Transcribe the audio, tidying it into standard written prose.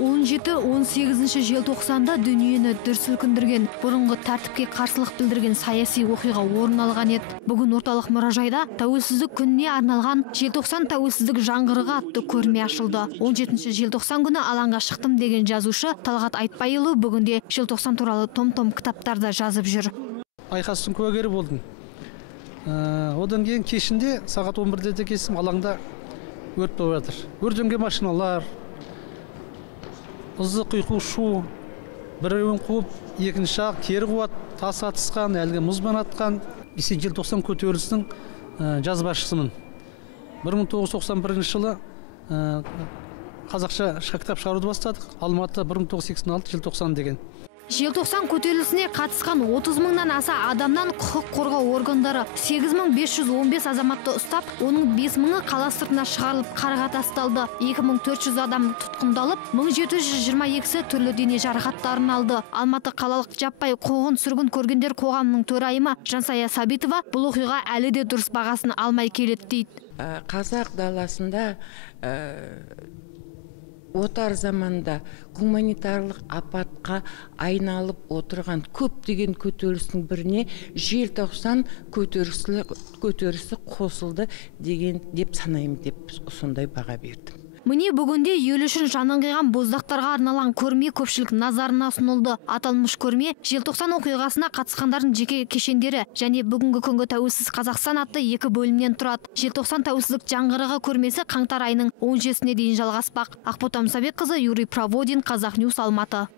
17-18 желтоқсанда дүниені дүр сілкіндірген, бұрынғы тәртіпке қарсылық білдірген саяси оқиға орын алған еді. Бүгін орталық мұражайда тәуелсіздік күніне арналған желтоқсан тәуелсіздік жаңғырығы атты көрме ашылды. 17 желтоқсан күні алаңға шықтым деген жазушы Талғат Айтбайұлы бүгінде желтоқсан туралы том-том кітаптарда жазып жүр. Айқастың куәгері болдым. Одан кейін кешінде сағат 11-де кестім, алаңда өрт болып жатыр. Өртенген машиналар, ызы құйқу шу, біреуін қуып, екінші ақ кері қуат, тас атысқан, әлгі мұзбен атқан. 5 желтоқсан көтерілісінің жазбашысымын. 1991 жылы қазақша кітап шығаруды бастадық. Алматы 1986 желтоқсан деген. Желтоқсан көтерілісіне қатысқан 30 мыңнан аса адамнан құқық қорғау органдары 8515 азаматты ұстап, оның 5000-і қала сыртына шығарылып қарға тасталды. 2400 адам тұтқындалып, 1722-сі түрлі дене жарақаттарын алды. Алматы қалалық жаппай қуғын-сүргін көргендер қоғамының төрайымы Жансая Сабитова бұл оқиға әлі де дұрыс бағасын алмай келеді дейді. Қазақ даласында отар заманда гуманитарлық апатқа айналып отырған көптеген көтерілістің біріне желтоқсан көтерілісі қосылды деп санаймын деп сондай баға бердім. Міне бүгінде ел үшін жанын қиған боздақтарға арналған көрме көпшілік назарына ұсынылды. Аталмыш көрме желтоқсан оқиғасына қатысқандардың жеке кешендері және бүгінгі күнгі тәуелсіз Қазақстан атты 2 бөлімнен тұрады. Желтоқсан тәуелсіздік жаңғырығы көрмесі қаңтар айының 17-сіне дейін жалғаспақ. Ақбота Мұсабекқызы, Юрий Проводин, Казахньюс, Алматы.